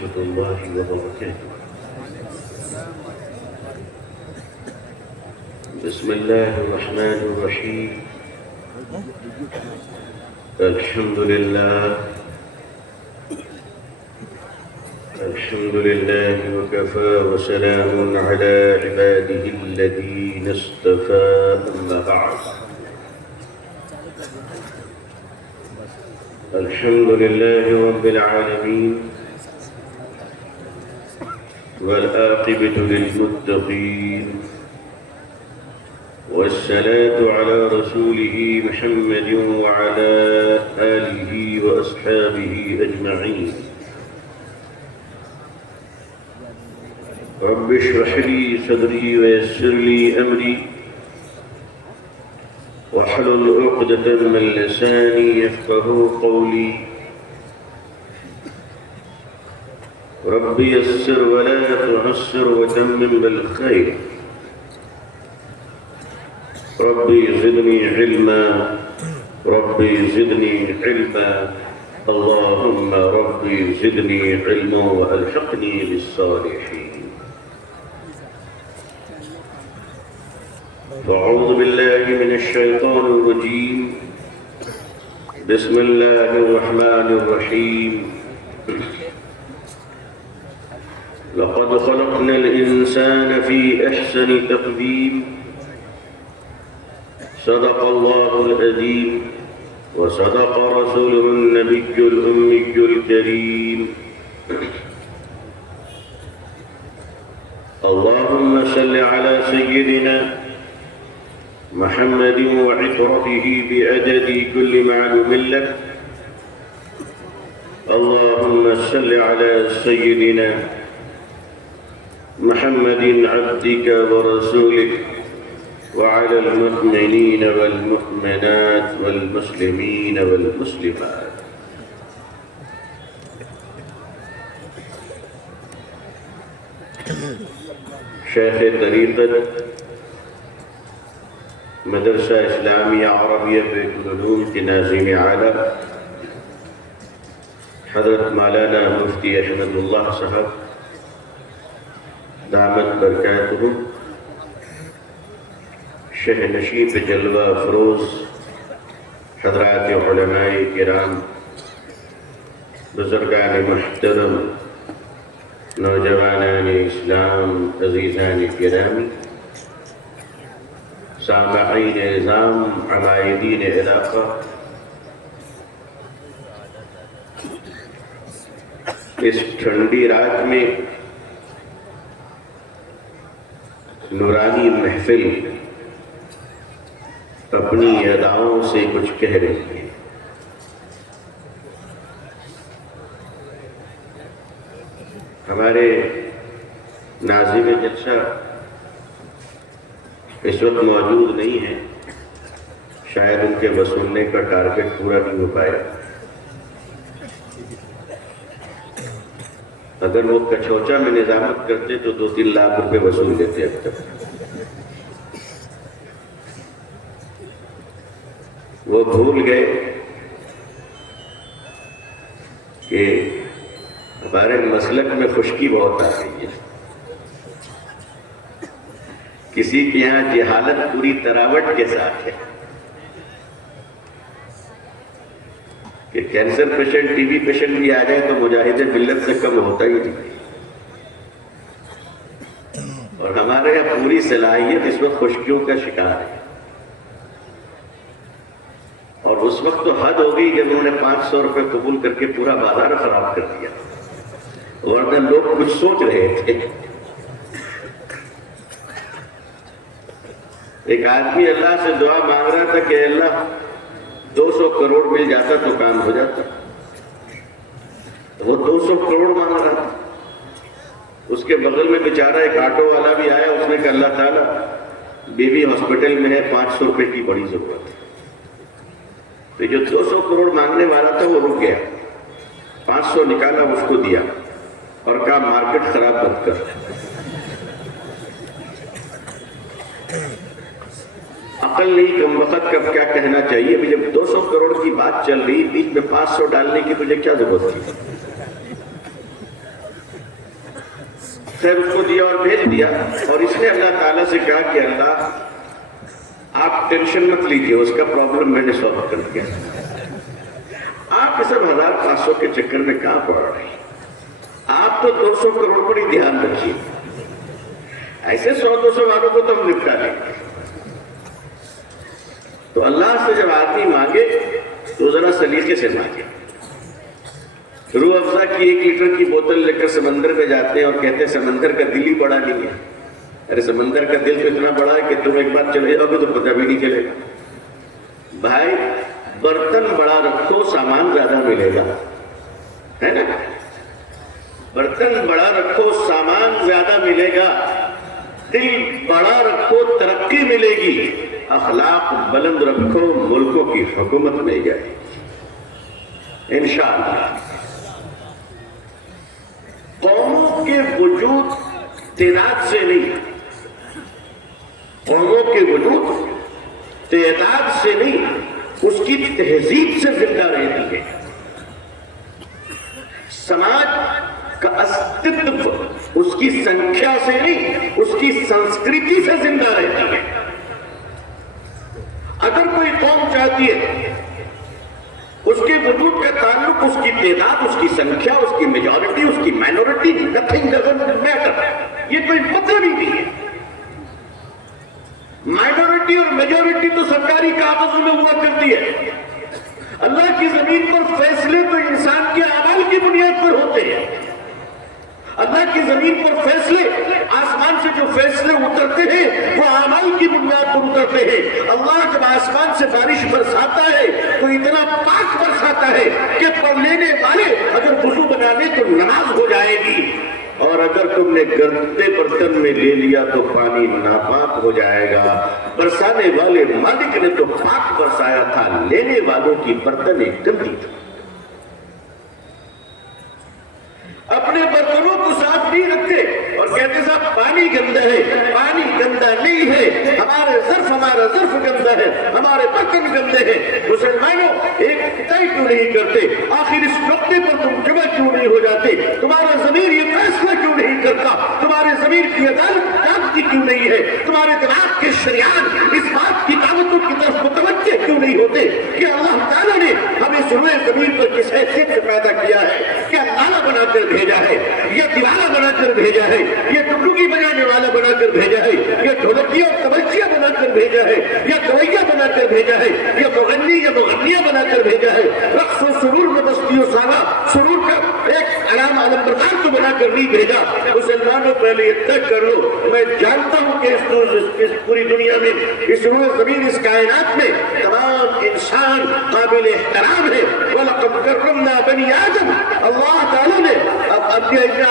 ورحمة الله وبركاته. بسم الله الرحمن الرحيم. الحمد لله وكفى وسلام على عباده الذين اصطفى، أما بعد. الحمد لله رب العالمين والعاقبة للمتقين، والصلاة على رسوله محمد وعلى آله وأصحابه أجمعين. رب اشرح لي صدري ويسر لي أمري واحلل عقدة من لساني يفقهوا قولي. رب يسر ولا تعسر وتمم بالخير. ربي زدني علما، ربي زدني علما، اللهم ربي زدني علما وألحقني بالصالحين. فأعوذ بالله من الشيطان الرجيم. بسم الله الرحمن الرحيم. لقد خلقنا الإنسان في أحسن تقويم. صدق الله العظيم وصدق رسوله النبي الأمي الكريم. اللهم صل على سيدنا محمد وعطرته بعدد كل معلوم لك. اللهم صل على سيدنا محمد عبدك ورسولك وعلى المؤمنين والمؤمنات والمسلمين والمسلمات. شیخ طریقت مدرسہ اسلامیہ عربیہ بیت العلوم کے ناظم اعلیٰ حضرت مولانا مفتی احمد اللہ صاحب دامت برکاتہ، شہ نشیب جلوہ افروز حضرات علماء کرام، بزرگان محترم، نوجوانان اسلام، عزیزان گرامی، سامعین نظام، عمائدین علاقہ، اس ٹھنڈی رات میں نورانی محفل اپنی اداؤں سے کچھ کہہ رہی ہے. ہمارے ناظم جلسہ اس وقت موجود نہیں ہیں، شاید ان کے وصولنے کا ٹارگٹ پورا نہیں ہو پایا. اگر وہ کچھوچا میں نظامت کرتے تو 2-3 لاکھ روپے وصول لیتے اب تک. وہ بھول گئے کہ ہمارے مسلک میں خشکی بہت آ گئی ہے. کسی کے یہاں جہالت پوری تراوٹ کے ساتھ ہے کہ cancer patient, T B patient بھی آ جائے تو مجاہد ملت سے کم ہوتا ہی نہیں. اور ہمارے یہاں پوری صلاحیت اس وقت خشکیوں کا شکار ہے. اور اس وقت تو حد ہو گئی جب انہوں نے 500 روپے قبول کر کے پورا بازار خراب کر دیا، ورنہ لوگ کچھ سوچ رہے تھے. ایک آدمی اللہ سے دعا مانگ رہا تھا کہ اللہ 200 کروڑ مل جاتا تو کام ہو جاتا. وہ 200 کروڑ مانگ رہا تھا. اس کے بغل میں بیچارہ ایک آٹو والا بھی آیا، اس نے کہا اللہ تعالیٰ بیوی ہاسپٹل میں ہے، 500 روپے کی بڑی ضرورت ہے. تو جو 200 کروڑ مانگنے والا تھا وہ رک گیا، 500 نکالا، اس کو دیا اور کہا مارکیٹ خراب مت کر. عقل نہیں کم وقت کا کیا کہنا چاہیے. جب 200 کروڑ کی بات چل رہی، بیچ میں 500 ڈالنے کی تجھے کیا ضرورت تھی؟ خیر اس کو دیا اور بھیج دیا، اور اس نے اللہ تعالیٰ سے کہا کہ اللہ آپ ٹینشن مت لیجیے، اس کا پرابلم میں نے سالو کر دیا، آپ یہ سب 1500 کے چکر میں کہاں پڑ رہے ہیں، آپ تو 200 کروڑ پر ہی دھیان رکھیے، ایسے 100-200 والوں کو تو ہم نپٹا لیں گے۔ تو اللہ سے جب آدمی مانگے تو ذرا سلیقے سے مانگے۔ روح افزا کی 1 لیٹر کی بوتل لے کر سمندر میں جاتے ہیں اور کہتے ہیں سمندر کا دل ہی بڑا نہیں ہے۔ ارے سمندر کا دل تو اتنا بڑا ہے کہ تم ایک بار چلے جاؤ گے تو پتہ بھی نہیں چلے گا۔ بھائی برتن بڑا رکھو سامان زیادہ ملے گا، ہے نا؟ برتن بڑا رکھو سامان زیادہ ملے گا، دل بڑا رکھو ترقی ملے گی، اخلاق بلند رکھو ملکوں کی حکومت مل جائے گی انشاءاللہ۔ قوموں کے وجود تعداد سے نہیں، قوموں کے وجود تعداد سے نہیں، اس کی تہذیب سے زندہ رہتی ہے۔ سماج کا استتو اس کی سنکھیا سے نہیں، اس کی سنسکرتی سے زندہ رہتی ہے۔ اگر کوئی قوم چاہتی ہے اس کے وجود کا تعلق اس کی تعداد، اس کی سنکھیا، اس کی میجورٹی، اس کی مائنورٹی، nothing doesn't matter، یہ کوئی مطلب ہی نہیں ہے۔ مائنورٹی اور میجورٹی تو سرکاری کاغذوں میں ہوا کرتی ہے، اللہ کی زمین پر فیصلے تو انسان کے اعمال کی بنیاد پر ہوتے ہیں۔ اللہ کی زمین پر فیصلے، آسمان سے جو فیصلے اترتے ہیں وہ اعمال کی بنیاد پر اترتے ہیں۔ اللہ جب آسمان سے بارش برساتا ہے تو اتنا پاک برساتا ہے کہ پڑھ لینے والے اگر وضو بنا لے تو نماز ہو جائے گی، اور اگر تم نے گندے برتن میں لے لیا تو پانی ناپاک ہو جائے گا۔ برسانے والے مالک نے تو پاک برسایا تھا، لینے والوں کی برتنیں گندی تھی۔ اپنے برتنوں کو صاف نہیں رکھتے اور کہتے صاحب پانی گندا ہے، پانی گندا نہیں ہے، ہمارا ظرف گندا ہے، ہمارے برتن گندے ہیں۔ مسلمانوں ایک طے کیوں نہیں کرتے؟ آخر اس نقطے پر تم جمع کیوں نہیں ہو جاتے؟ تمہارا ضمیر یہ فیصلہ کیوں نہیں کرتا؟ تمہارے ضمیر کی عدالت کامتی کیوں نہیں ہے؟ تمہارے دماغ کے شریان اس بات کی دعوتوں کی طرف متوجہ کیوں نہیں ہوتے کہ اللہ تعالیٰ نے ہمیں سروے زمین پر کس حیثیت سے پیدا کیا ہے؟ کیا نالا بنا کر بھیجا ہے، یا دیوارہ بنا کر بھیجا ہے، یا ڈبڈوگی بجانے والا بنا کر بھیجا ہے، یا ڈھولکیاں اور تبلچیاں بنا کر بھیجا ہے، یا دویاں بنا کر بھیجا ہے، یا مغنی یا مغنیاں بنا کر بھیجا ہے؟ رقص و سرور میں مستی و سارا سرور کا ایک علام علمبردار تو بنا کر نہیں بھیجا۔ مسلمانوں پہلے یہ طے کر لو، میں جانتا ہوں کہ اس پوری دنیا میں، اس روئے زمین، اس کائنات میں تمام انسان قابل احترام ہے۔ وَلَقَدْ كَرَّمْنَا بَنِي آدم، اللہ تعالیٰ نے ابن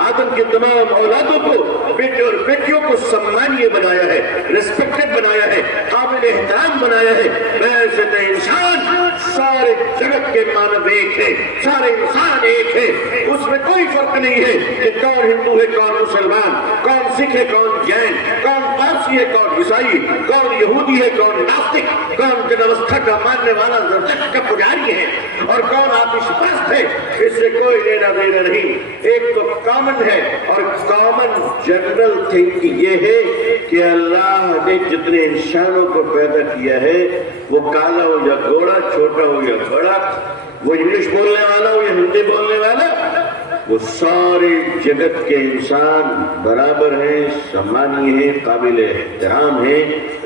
آدم کی تمام اولادوں کو، بیٹے اور بیٹیوں کو سمانیہ بنایا ہے، ریسپیکٹڈ بنایا ہے، قابل احترام بنایا ہے۔ ویسے تو انسان سارے جگت کے مانو ایک ہے، سارے انسان ایک ہے، اس میں کوئی فرق نہیں ہے کہ کون ہندو ہے کون مسلمان، کون سکھ ہے کون جین، کون پارسی ہے کون عیسائی، کون یہودی ہے کون ناستک، کون جنوستھا کا ماننے والا زردشت کا پجاری ہے اور کون آتش پرست ہے، اس سے کوئی لینا دینا نہیں۔ ایک تو کامن ہے، اور کامن جنرل تھنگ یہ ہے کہ اللہ نے جتنے انسانوں کو پیدا کیا ہے، وہ کالا ہو یا گوڑا، چھوٹا ہو یا بڑا، وہ انگلش بولنے والا ہو یا ہندی بولنے والا، وہ سارے جگت کے انسان برابر ہیں، سمانی ہیں، قابل احترام ہیں،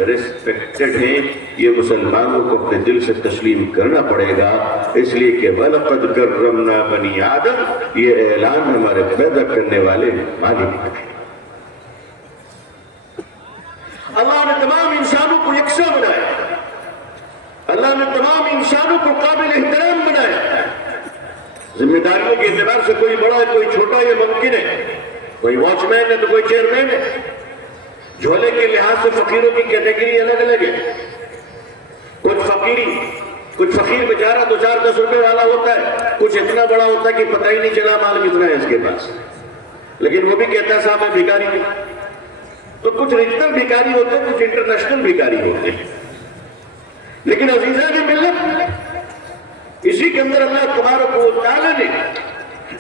ریسپیکٹڈ ہیں۔ یہ مسلمانوں کو اپنے دل سے تسلیم کرنا پڑے گا، اس لیے کہ وَلَقَدْ كَرَّمْنَا بَنِي آدم، یہ اعلان ہمارے پیدا کرنے والے مالک کا ہے۔ اللہ نے تمام انسانوں کو یکساں بنایا، اللہ نے تمام انسانوں کو قابل احترام بنایا۔ ذمہ داریوں کے اعتبار سے کوئی بڑا ہے کوئی چھوٹا، یہ ممکن ہے، کوئی واچ مین ہے تو کوئی چیئرمین ہے، جھولے کے لحاظ سے فقیروں کی کیٹیگری الگ الگ ہے۔ کچھ فقیر بیچارہ 2-4-10 روپے والا ہوتا ہے، کچھ اتنا بڑا ہوتا ہے کہ پتہ ہی نہیں چلا مال کتنا ہے اس کے پاس، لیکن وہ بھی کہتا ہے صاحب میں بھکاری ہوں۔ تو کچھ ریجنل بھکاری ہوتے ہیں، کچھ انٹرنیشنل بھکاری ہوتے ہیں، لیکن عزیزان ملت، اسی کے اندر اللہ تبارک و تعالیٰ نے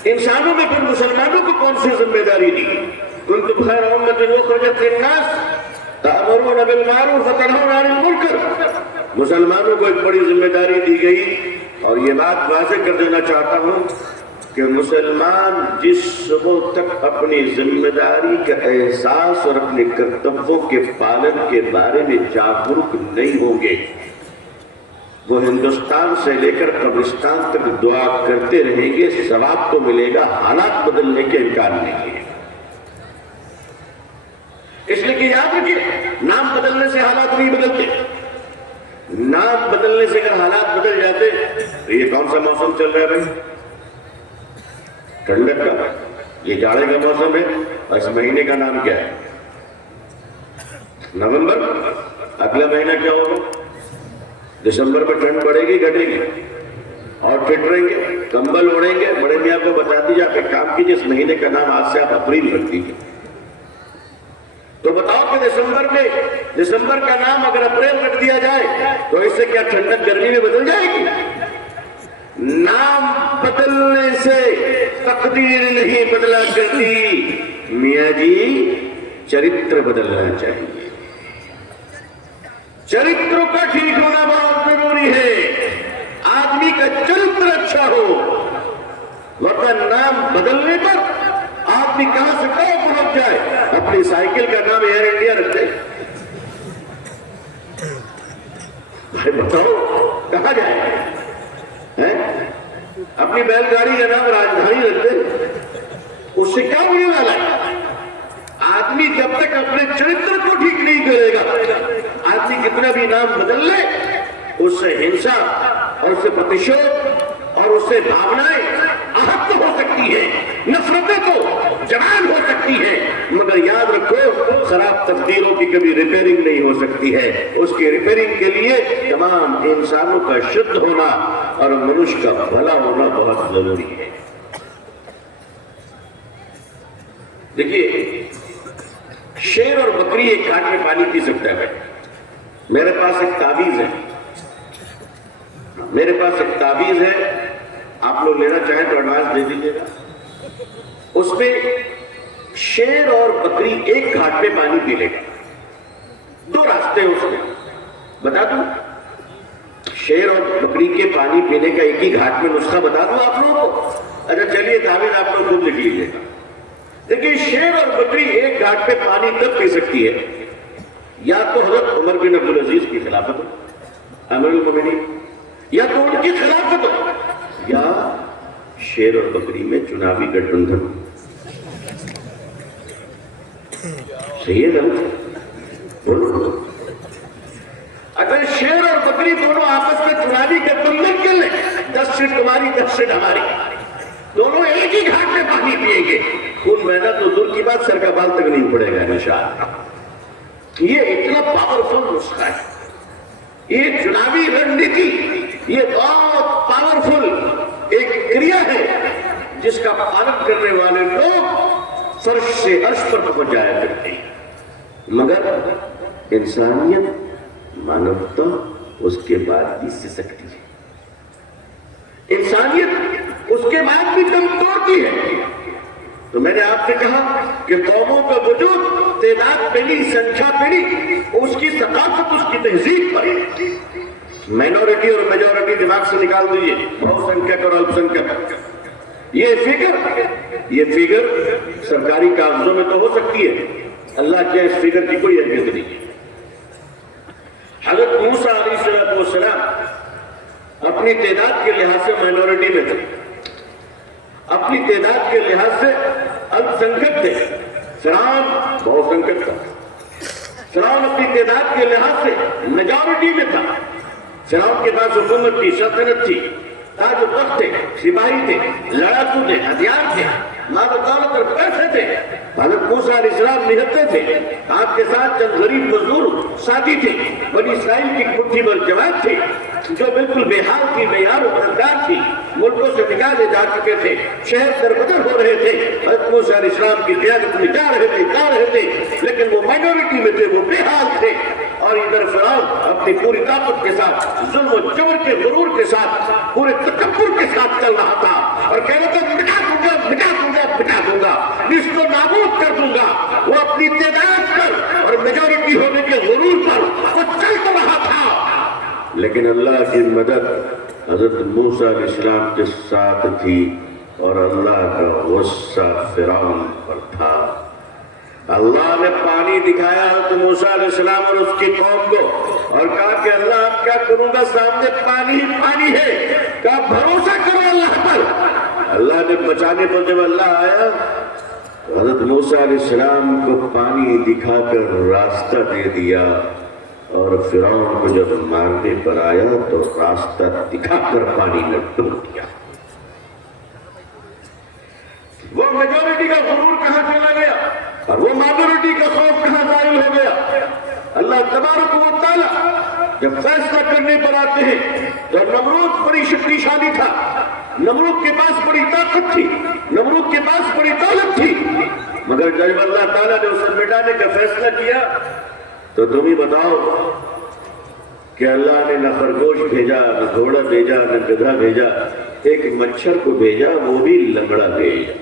انسانوں میں پھر مسلمانوں کو کون سی ذمہ داری دی؟ کنتم خیر امۃ اخرجت للناس تأمرون بالمعروف وتنہون عن المنکر. مسلمانوں کو ایک بڑی ذمہ داری دی گئی، اور یہ بات واضح کر دینا چاہتا ہوں کہ مسلمان جس وقت تک اپنی ذمہ داری کا احساس اور اپنے کرتبوں کے پالن کے بارے میں جاگرک نہیں ہوں گے، وہ ہندوستان سے لے کر قبرستان تک دعا کرتے رہیں گے، ثواب تو ملے گا، حالات بدلنے کے امکان نہیں ہے. اس لیے کہ یاد رکھیے، نام بدلنے سے حالات نہیں بدلتے. نام بدلنے سے اگر حالات بدل جاتے تو یہ کون سا موسم چل رہا ہے بھائی؟ ٹھنڈک کا. یہ جاڑے کا موسم ہے، اور اس مہینے کا نام کیا ہے؟ نومبر. اگلا مہینہ کیا ہوگا؟ دسمبر میں ٹھنڈ بڑھے گی گھٹے گی؟ اور فٹ رہیں گے، کمبل اوڑھیں گے. بڑے میاں کو بتا دیجیے، آپ ایک کام کیجیے، اس مہینے کا نام آج سے آپ اپریل رکھ دیجیے. تو بتاؤ کہ دسمبر کا نام اگر اپریل رکھ دیا جائے تو اس سے کیا ٹھنڈک گرمی میں بدل جائے گی؟ نام بدلنے سے تقدیر نہیں بدلا کرتی میاں جی، چرتر بدلنا چاہیے. چرتر کا ٹھیک ہونا بہت ضروری ہے. آدمی کا چرتر اچھا ہو، ورنہ نام بدلنے پر آدمی کہاں سے کہاں پہنچ جائے. اپنی سائیکل کا نام ایئر انڈیا رکھ دے، بھائی بتاؤ کہاں جائے؟ اپنی بیل گاڑی کا نام راجدھانی رکھ دے، اس سے کیا ہونے والا ہے؟ آدمی جب تک اپنے چرتر کو ٹھیک نہیں کرے گا، آدمی کتنا بھی نام بدل لے، اس سے ہنسا اور اس سے پرتشوت اور اس سے بھاونائیں آہت تو ہو سکتی ہے، نفرتیں تو جوان ہو سکتی ہے، مگر یاد رکھو خراب تقدیروں کی کبھی ریپیرنگ نہیں ہو سکتی ہے. اس کی ریپیرنگ کے لیے تمام انسانوں کا شدھ ہونا اور منش کا بھلا ہونا بہت ضروری ہے. دیکھیے، شیر اور بکری ایک گھاٹ میں پانی پی سکتا ہے. میرے پاس ایک تعویذ ہے، آپ لوگ لینا چاہیں تو ایڈوانس دے دیجیے گا. اس میں شیر اور بکری ایک گھاٹ پہ پانی پی لے گا. 2 راستے ہیں اس میں، بتا دوں. شیر اور بکری کے پانی پینے کا ایک ہی گھاٹ میں نسخہ بتا دوں آپ لوگوں کو. اچھا چلیے، تعویذ آپ لوگ خود لکھ لیجیے گا. دیکھیے، شیر اور بکری ایک گھاٹ پہ پانی تب پی سکتی ہے یا تو حضرت عمر بن عبدالعزیز کی خلافت ہو، امیر المومنین، یا تو ان کی خلافت ہو، یا شیر اور بکری میں چناوی گٹھبندھن ہو. صحیح ہے غلط؟ بولو. اگر شیر اور بکری دونوں آپس میں چناوی گٹھبندھن کر لیں، 10 سیٹ تمہاری 10 سیٹ ہماری، دونوں ایک ہی گھاٹ میں پانی پیئیں گے، خون بہنا تو دور کی بات، سر کا بال تک نہیں پڑے گا انشاءاللہ. یہ اتنا پاورفل نسخہ ہے، یہ چناوی رننیتی، یہ بہت پاورفل ایک کریا ہے جس کا پالن کرنے والے لوگ فرش سے عرش پر پہنچ جایا کرتے ہیں. مگر انسانیت، مانوتا اس کے بعد بھی سسکتی ہے. انسانیت اس کے بعد بھی دم توڑتی ہے. تو میں نے آپ سے کہا کہ قوموں کا وجود تعداد پہ نہیں، سنکھیا پہ نہیں، اس کی ثقافت، اس کی تہذیب پر ہے. مائنورٹی اور میجورٹی دماغ سے نکال دیجیے، بہت سنکھیک اور الپ سنکھیک. یہ فگر سرکاری کاغذوں میں تو ہو سکتی ہے، اللہ کے اس فگر کی کوئی اہمیت نہیں. حضرت موسیٰ علیہ السلام اپنی تعداد کے لحاظ سے مائنورٹی میں تھے، اپنی تعداد کے لحاظ سے الپ سنکھیک تھے. فرعون بہت سنکھیک تھا. فرعون اپنی تعداد کے لحاظ سے میجورٹی میں تھا. فرعون کے پاس حکومت کی سلطنت تھی، تاج و تخت تھے، سپاہی تھے، لڑاکو تھے، ہتھیار تھے، مال و دولت اور پیسے تھے. حضرت موسیٰ علیہ السلام نہتے تھے، آپ کے ساتھ چند غریب مزدور ساتھی تھے. بنی اسرائیل کی مٹھی بھر جماعت تھی جو بالکل بے حال تھی، بے یار و مددگار تھی، ملکوں سے نکالے جا چکے تھے، شہر در بدر ہو رہے تھے. حضرت موسیٰ علیہ السلام کی قیادت میں جا رہے تھے، لیکن وہ مائنورٹی میں تھے، وہ بے حال تھے. اور ادھر فرعون اپنی پوری طاقت کے ساتھ، ظلم و جبر کے غرور کے ساتھ، پورے تکبر کے ساتھ چل رہا تھا اور کہہ رہا تھا بٹا دوں گا جس کو نابود کر دوں گا. وہ اپنی تعداد پر اور میجورٹی ہونے کے غرور پر وہ چل تو رہا تھا، لیکن اللہ کی مدد حضرت موسیٰ علیہ السلام کے ساتھ تھی اور اللہ کا غصہ فرعون پر تھا. اللہ نے پانی دکھایا حضرت موسیٰ علیہ السلام اور اس کی قوم کو اور کہا کہ اللہ اب کیا کروں گا، سامنے پانی ہی پانی ہے، کہا بھروسہ کرو اللہ پر. اللہ نے بچانے پر جب اللہ آیا حضرت موسیٰ علیہ السلام کو پانی دکھا کر راستہ دے دیا اور فرعون کو جب مارنے پر آیا تو راستہ دکھا کر پانی میں ڈوب دیا. وہ میجورٹی کا غرور کہاں چلا گیا اور وہ مائنورٹی کا خوف کہاں ظاہر ہو گیا. اللہ تبارک و تعالیٰ جب فیصلہ کرنے پر آتے ہیں تو نمرود بڑی شکتیشالی تھا، نمرود کے پاس بڑی طاقت تھی، نمرود کے پاس بڑی دولت تھی، مگر جب اللہ تعالیٰ نے اسے مٹانے کا فیصلہ کیا تو تم ہی بتاؤ کہ اللہ نے نہ خرگوش بھیجا، نہ گھوڑا بھیجا، نہ گدھا بھیجا، ایک مچھر کو بھیجا، وہ بھی لنگڑا بھیجا.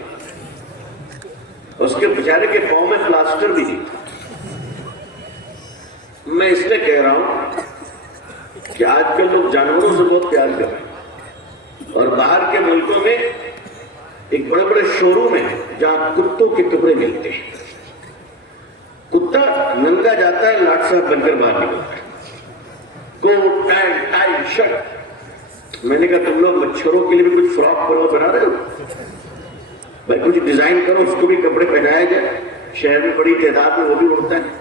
اس کے بیچارے کے پاؤں میں پلاسٹر بھی نہیں تھا. میں اس لیے کہہ رہا ہوں کہ آج کل لوگ جانوروں سے بہت پیار کر رہے ہیں اور باہر کے ملکوں میں ایک بڑے بڑے شو روم ہیں جہاں کتوں کے کپڑے ملتے ہیں. کتا ننگا جاتا ہے، لاٹ صاحب بن کر باہر نکلتا ہے، کوٹ پینٹ ٹائی شرٹ. میں نے کہا تم لوگ مچھروں کے لیے بھی کچھ فراک پلو بنا رہے ہو بھائی، کچھ ڈیزائن کرو، اس کو بھی کپڑے پہنایا جائے. شہر میں بڑی تعداد میں وہ بھی اڑتا ہے.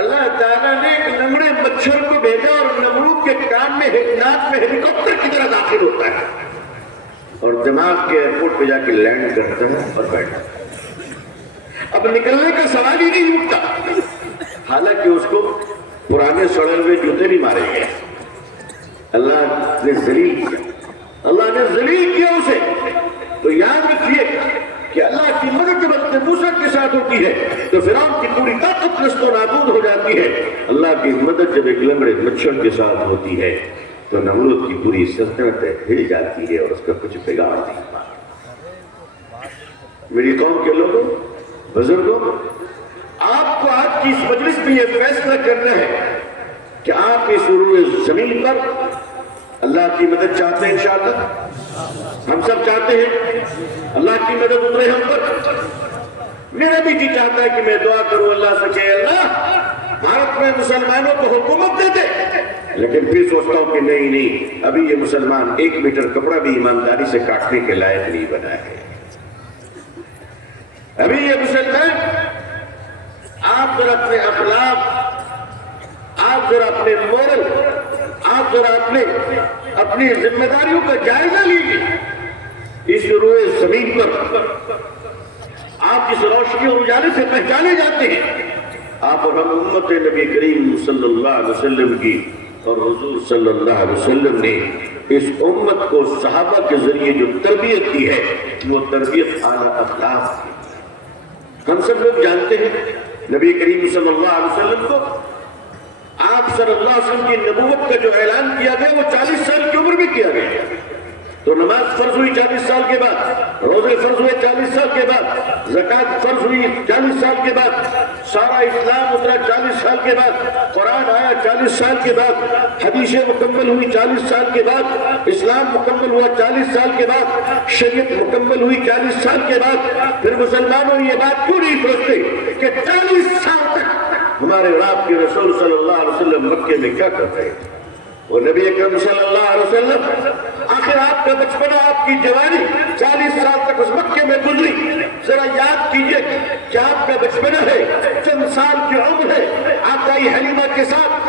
اللہ تعالیٰ نے ایک لنگڑے مچھر کو بھیجا اور نمرود کے کان میں ناک میں ہیلی کاپٹر کی طرح داخل ہوتا ہے اور دماغ کے ایئرپورٹ پہ جا کے لینڈ کرتا ہے اور بیٹھتا ہے. اب نکلنے کا سوال ہی نہیں اٹھتا، حالانکہ اس کو پرانے سڑے ہوئے جوتے بھی مارے گئے. اللہ نے ذلیل کیا، اللہ نے ذلیل کیا اسے. تو یاد رکھیے کہ اللہ کی مدد جب حضرت موسیٰ کے ساتھ ہوتی ہے تو فرعون کی پوری طاقت نست و نابود ہو جاتی ہے. اللہ کی مدد جب ایک لنگڑے مچھر کے ساتھ ہوتی ہے تو نمرود کی پوری سلطنت ہل جاتی ہے اور اس کا کچھ بگاڑ نہیں پاتا. میری قوم کے لوگوں، بزرگوں، آپ کو آج کی اس مجلس میں یہ فیصلہ کرنا ہے کہ آپ اس روئے زمین پر اللہ کی مدد چاہتے ہیں. انشاءاللہ ہم سب چاہتے ہیں اللہ کی مدد اترے ہم پر. میرا بھی جی چاہتا ہے کہ میں دعا کروں اللہ سے کہ اللہ بھارت میں مسلمانوں کو حکومت دے دے، لیکن پھر سوچتا ہوں کہ نہیں، ابھی یہ مسلمان 1 میٹر کپڑا بھی ایمانداری سے کاٹنے کے لائق نہیں بنا ہے. ابھی یہ مسلمان، آپ ذرا اپنے اخلاق، آپ ذرا اپنے مورل، آپ ذرا اپنی ذمہ داریوں کا جائزہ لیجیے. اس روئے زمین پر آپ جس روشنی اور اجالے سے پہچانے جاتے ہیں، آپ اور ہم امت نبی کریم صلی اللہ علیہ وسلم کی، اور حضور صلی اللہ علیہ وسلم نے اس امت کو صحابہ کے ذریعے جو تربیت دی ہے وہ تربیت اعلیٰ اخلاق کی. ہم سب لوگ جانتے ہیں نبی کریم صلی اللہ علیہ وسلم کو، آپ صلی اللہ علیہ وسلم کی نبوت کا جو اعلان کیا گیا وہ 40 سال کی عمر میں کیا گیا. تو نماز فرض ہوئی 40 سال کے بعد، روزے فرض ہوئے 40 سال کے بعد، زکوٰۃ فرض ہوئی 40 سال کے بعد، سارا اسلام اترا 40 سال کے بعد، قرآن آیا 40 سال کے بعد، حدیثیں مکمل ہوئی 40 سال کے بعد، اسلام مکمل ہوا 40 سال کے بعد، شریعت مکمل ہوئی 40 سال کے بعد. پھر مسلمانوں یہ بات کیوں نہیں سوچتے کہ 40 سال تک ہمارے رب کے رسول صلی اللہ علیہ وسلم مکے میں کیا کر رہے تھے؟ وہ نبی اکرم صلی اللہ علیہ وسلم، آخر آپ کا بچپنا، آپ کی جوانی 40 سال تک اس مکے میں گزری. ذرا یاد کیجئے کہ آپ کا بچپنا ہے، چند سال کی عمر ہے، آقائی حلیمہ کے ساتھ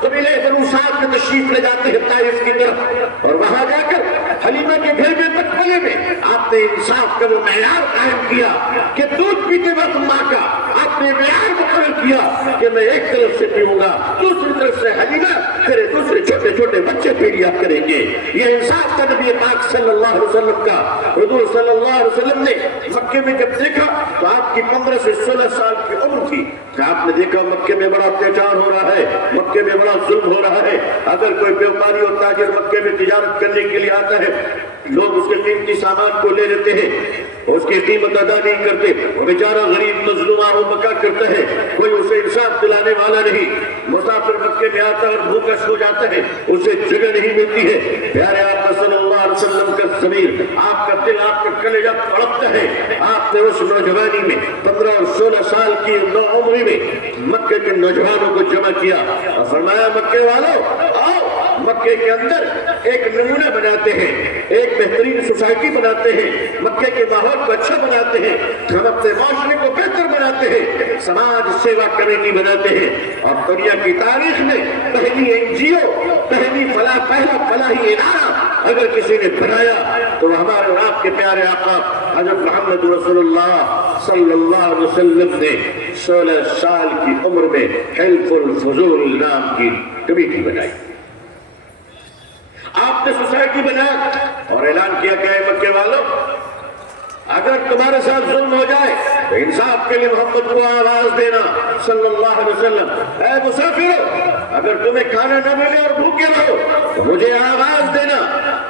قبیلہ بنو سعد کے تشریف لے جاتے ہیں طائف کی طرف، اور وہاں جا کر حلیمہ کے گھر میں بچپنے میں آپ نے انصاف کا وہ معیار قائم کیا کہ دودھ پیتے وقت ماں کا آپ نے معیار مقرر کیا کہ میں ایک طرف سے پیوں گا، دوسری طرف سے حلیمہ پھر دوسرے چھوٹے چھوٹے بچے پی لیا کریں گے. یہ انصاف کا نبی پاک صلی اللہ علیہ وسلم کا. حضور صلی اللہ علیہ وسلم نے مکے میں جب دیکھا تو آپ کی 15 سے 16 سال کی عمر تھی. آپ نے دیکھا مکے میں بڑا اتیاچار ہو رہا ہے، مکے میں بڑا ظلم ہو رہا ہے. اگر کوئی بیوپاری اور تاجر مکے میں تجارت کرنے کے لیے آتا ہے، لوگ اس کے قیمتی سامان کو لے لیتے ہیں، اس کی قیمت ادا نہیں کرتے، وہ بیچارہ غریب مظلوم آہ و بکا کرتا ہے، کوئی اسے انصاف دلانے والا نہیں. مسافر مکے میں آتا ہے اور بھوکا سو جاتا ہے، اسے جگہ نہیں ملتی ہے. پیارے آقا صلی اللہ علیہ وسلم کا ضمیر، آپ کا دل، آپ کا کلیجہ تڑپتا ہے. آپ نے اس نوجوانی میں 15 اور 16 سال کی نوعمری میں مکے کے نوجوانوں کو جمع کیا اور فرمایا مکے والوں آؤ، مکے کے اندر ایک نمونہ بناتے ہیں، ایک بہترین سوسائٹی بناتے ہیں، مکے کے ماحول کو اچھا بناتے ہیں، ہم اپنے معاشرے کو بہتر بناتے ہیں، سماج سیوا کمیٹی بناتے ہیں. اور دنیا کی تاریخ میں پہلی NGO، پہلا فلاحی ادارہ اگر کسی نے بنایا تو ہمارے اور آپ کے پیارے آقا حضرت محمد رسول اللہ صلی اللہ علیہ وسلم نے 16 سال کی عمر میں حلف الفضول نام کی کمیٹی بنائی. آپ نے سوسائٹی بنایا اور اعلان کیا کہ اے مکے والوں، اگر تمہارے ساتھ ظلم ہو جائے تو انصاف کے لیے محمد کو آواز دینا صلی اللہ علیہ وسلم. اے مسافروں، اگر تمہیں کھانا نہ ملے اور بھوکے رہو تو مجھے آواز دینا.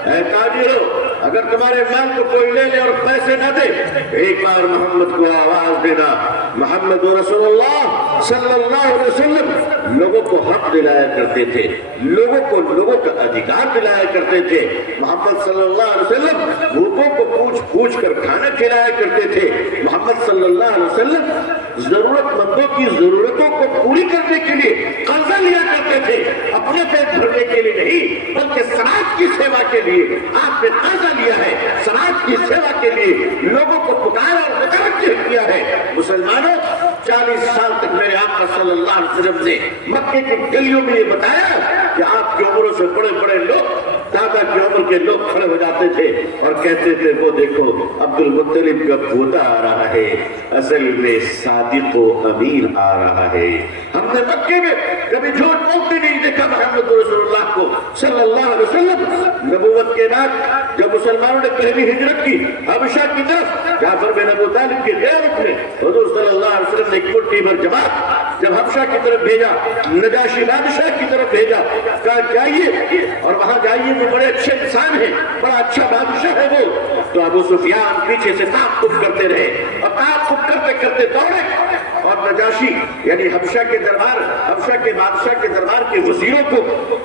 اے تاجروں، اگر تمہارے مال کو کوئی لے لے اور پیسے نہ دے ایک بار محمد کو آواز دینا. محمد رسول اللہ صلی اللہ علیہ وسلم لوگوں کو حق دلایا کرتے تھے، لوگوں کا ادھیکار دلایا کرتے تھے. محمد صلی اللہ علیہ وسلم بھوکوں کو پوچھ کر کھانا کھلایا کرتے تھے. محمد صلی اللہ علیہ وسلم ضرورت مندوں کی ضرورتوں کو پوری کرنے کے لیے قرضہ لیا کرتے تھے، اپنے پیٹ بھرنے کے لیے نہیں بلکہ سماج کی سیوا کے لیے. آپ نے قرضہ لیا ہے، سماج کی سیوا کے لیے لوگوں کو پکارا اور متوجہ کیا ہے. مسلمانوں، 40 سال تک میرے آقا صلی اللہ علیہ وسلم نے مکے کی گلیوں میں یہ بتایا کہ آپ کی عمروں سے بڑے بڑے لوگ، دادا کی عمر کے لوگ کھڑے ہو جاتے تھے اور کہتے تھے وہ دیکھو عبد المطلب کا پوتا آ رہا ہے، اصل میں صادق و امین آ رہا ہے. ہم نے مکے میں کبھی جھوٹ بولتے نہیں دیکھا محمد رسول اللہ کو صلی اللہ علیہ وسلم. نبوت کے بعد جب مسلمانوں نے پہلی ہجرت کی حبشہ کی طرف، جعفر بن ابو طالب کی غیرت میں حضور صلی اللہ علیہ وسلم نے ایک مٹھی بھر جماعت جب حبشہ کی طرف بھیجا، نجاشی بادشاہ کی طرف بھیجا، کہا جائیے اور وہاں جائیے، وہ بڑے اچھے انسان ہیں، بڑا اچھا بادشاہ ہے وہ. تو ابو سفیان پیچھے سے تعاقب کرتے رہے اور تعاقب کرتے کرتے دوڑے اور نجاشی یعنی حبشہ کے بادشاہ کے دربار کے وزیروں کو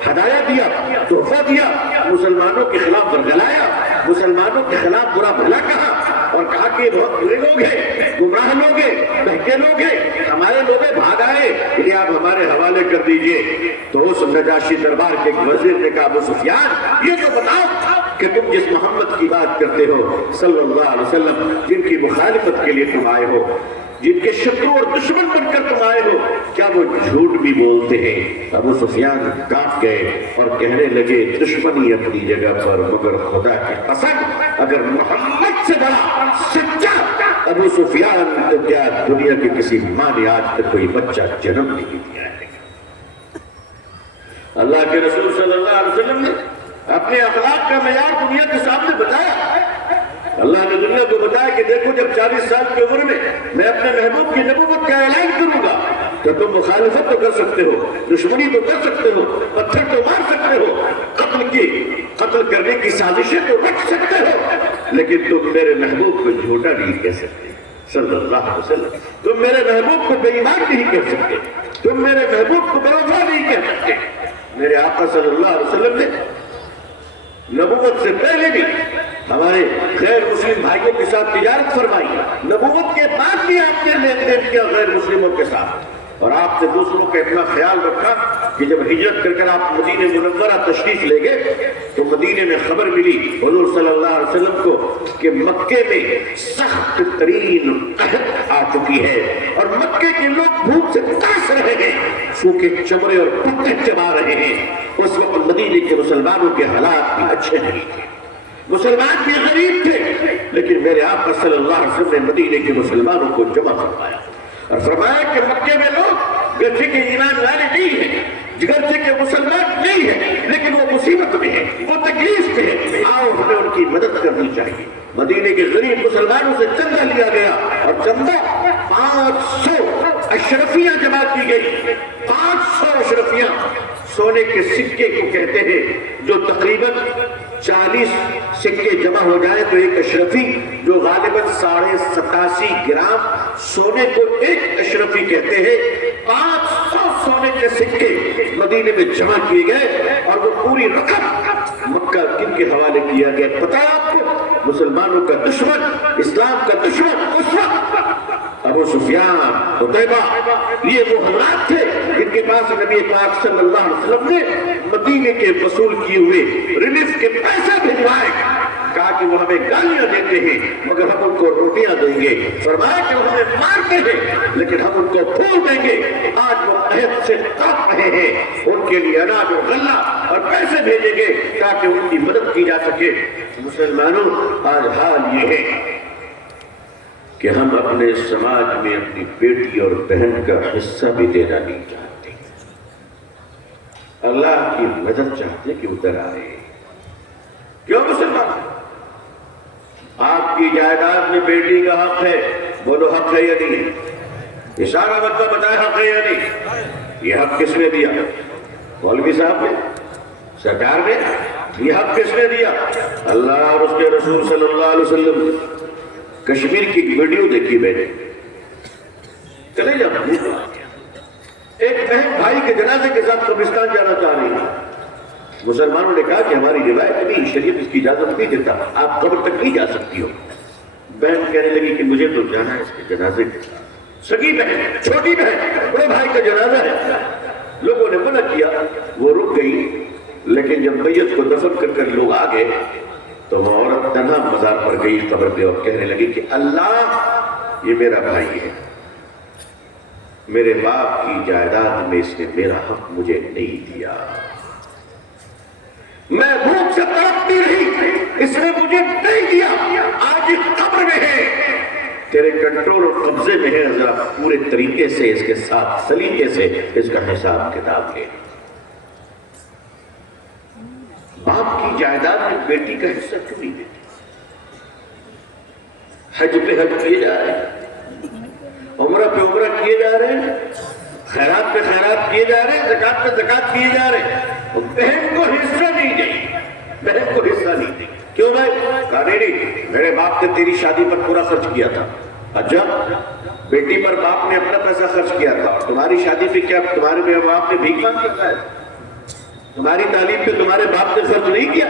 ہدایہ دیا، تحفہ دیا، مسلمانوں کے خلاف ورگلایا، مسلمانوں کے خلاف برا بھلا کہا اور کہا کہ یہ بہت برے لوگ ہیں، گمراہ لوگ ہیں، بہکے لوگ ہیں، ہمارے لوگ بھاگ آئے، انہیں آپ ہمارے حوالے کر دیجئے. تو اس نجاشی دربار کے وزیر نے کہا ابو سفیان، یہ تو بتاؤ کہ تم جس محمد کی بات کرتے ہو صلی اللہ علیہ وسلم، جن کی مخالفت کے لیے تم آئے ہو، جن کے شترو اور دشمن بن کر تم آئے ہو، کیا وہ جھوٹ بھی بولتے ہیں؟ ابو سفیان کانپ گئے اور کہنے لگے دشمنی اپنی جگہ پر، مگر خدا کی قسم اگر محمد سے بڑا سچا ابو سفیان تو کیا دنیا کی کسی ماں نے آج تک کوئی بچہ جنم نہیں دیا ہے. اللہ کے رسول صلی اللہ علیہ وسلم نے اپنے اخلاق کا معیار دنیا کے سامنے بتایا. اللہ نے دنیا کو بتایا کہ دیکھو جب 40 سال کی عمر میں اپنے محبوب کی نبوت کا اعلان کروں گا تو تم مخالفت تو کر سکتے ہو، دشمنی تو کر سکتے ہو، پتھر تو مار سکتے ہو، قتل کرنے کی سازشیں تو رکھ سکتے ہو، لیکن تم میرے محبوب کو جھوٹا نہیں کہہ سکتے صلی اللہ علیہ وسلم. تم میرے محبوب کو بے ایمان نہیں کہہ سکتے، تم میرے محبوب کو بے وفا نہیں کہہ سکتے. میرے آقا صلی اللہ علیہ وسلم نے نبوت سے پہلے بھی ہمارے غیر مسلم بھائیوں کے ساتھ تجارت فرمائی، نبوت کے بعد بھی آپ نے لین دین کیا غیر مسلموں کے ساتھ، اور آپ نے دوسروں کا اتنا خیال رکھا کہ جب ہجرت کر آپ مدینہ منورہ تشریف لے گئے تو مدینے میں خبر ملی حضور صلی اللہ علیہ وسلم کو کہ مکے میں سخت ترین قحط آ چکی ہے اور مکے کے لوگ بھوک سے ترس رہے ہیں، سوکھے چمڑے اور پتے چبا رہے ہیں. اس وقت مدینے کے مسلمانوں کے حالات بھی اچھے نہیں تھے، مسلمان بھی غریب تھے، لیکن میرے آقا صلی اللہ علیہ وسلم نے مدینے کے مسلمانوں کو جمع فرمایا اور فرمایا کہ مکے میں لوگ گرچہ کے ایمان والے نہیں ہیں، گرچہ کے مسلمان نہیں ہیں، لیکن وہ مصیبت میں ہیں، وہ تکلیف میں ہیں، آؤ ہمیں ان کی مدد کرنی چاہیے. مدینے کے غریب مسلمانوں سے چندہ لیا گیا اور چندہ 500 اشرفیہ جمع سونے کے سکے کو کہتے ہیں جو تقریباً 40 سکے جمع ہو جائے تو ایک اشرفی، جو غالباً 87.5 گرام سونے کو ایک اشرفی کہتے ہیں۔ 500 سونے کے سکے مدینے میں جمع کیے گئے اور وہ پوری رقم مکہ کن کے حوالے کیا گیا؟ پتہ ہے آپ کو؟ مسلمانوں کا دشمن، اسلام کا دشمن اس وقت ابو سفیان، عتیبہ، یہ وہ حضرات تھے جن کے پاس نبی پاک صلی اللہ علیہ وسلم نے مدینے کے وصول کیے ہوئے ریلیف کے پیسے بھجوائے، کہا کہ وہ ہمیں گالیاں دیتے ہیں مگر ہم ان کو روٹیاں دیں گے، فرمایا کہ وہ ہمیں مارتے ہیں لیکن ہم ان کو پھول دیں گے۔ آج وہ قحط سے تڑپ رہے ہیں، ان کے لیے اناج اور غلہ اور پیسے بھیجیں گے تاکہ ان کی مدد کی جا سکے۔ مسلمانوں، آج حال یہ ہے کہ ہم اپنے سماج میں اپنی بیٹی اور بہن کا حصہ بھی دینا نہیں چاہتے، اللہ کی مدد چاہتے کہ ادھر آئے۔ کیوں مسلمان؟ آپ کی جائیداد میں بیٹی کا حق ہے، بولو حق ہے یا نہیں؟ اشارہ مطلب بتائے حق ہے یا نہیں؟ یہ حق کس نے دیا؟ مولوی صاحب نے؟ سرکار نے؟ یہ حق کس نے دیا؟ اللہ اور اس کے رسول صلی اللہ علیہ وسلم۔ کشمیر کی ویڈیو دیکھی میں نے، چلے جاؤ، ایک بہن بھائی کے جنازے کے ساتھ قبرستان جانا چاہ رہی ہے۔ مسلمانوں نے کہا کہ ہماری روایت نہیں، شریعت اس کی اجازت نہیں دیتا، آپ قبر تک نہیں جا سکتی ہو۔ بہن کہنے لگی کہ مجھے تو جانا ہے اس کے جنازے کے ساتھ، سگی بہن، چھوٹی بہن، بڑے بھائی کا جنازہ ہے۔ لوگوں نے منع کیا، وہ رک گئی، لیکن جب میت کو دفن کر کر لوگ آ گئے تو وہ عورت تنہا مزار پر گئی قبر پہ اور کہنے لگی کہ اللہ، یہ میرا بھائی ہے، میرے باپ کی جائیداد میں اس نے میرا حق مجھے نہیں دیا، میں بھوک سے تڑپتی رہی، اس نے مجھے نہیں دیا، آج اس قبر میں ہے، تیرے کنٹرول اور قبضے میں ہے، ذرا پورے طریقے سے اس کے ساتھ سلیقے سے اس کا حساب کتاب لے۔ باپ کی جائیداد میں بیٹی کا حصہ کیوں نہیں دیتے؟ حج پہ حج کیے جا رہے ہیں، عمرہ پہ عمرہ کیے جا رہے ہیں، خیرات پہ خیرات کیے جا رہے ہیں، زکات پہ زکات کیے جا رہے ہیں، بہن کو حصہ نہیں دیں، بہن کو حصہ نہیں دیں۔ کیوں بھائی؟ کہا نہیں، میرے باپ نے تیری شادی پر پورا خرچ کیا تھا۔ اچھا، بیٹی پر باپ نے اپنا پیسہ خرچ کیا تھا، تمہاری شادی پہ کیا تمہارے باپ نے بھیک مانگ کرتا ہے؟ تمہاری تعلیم پہ تمہارے باپ نے خرچ نہیں کیا؟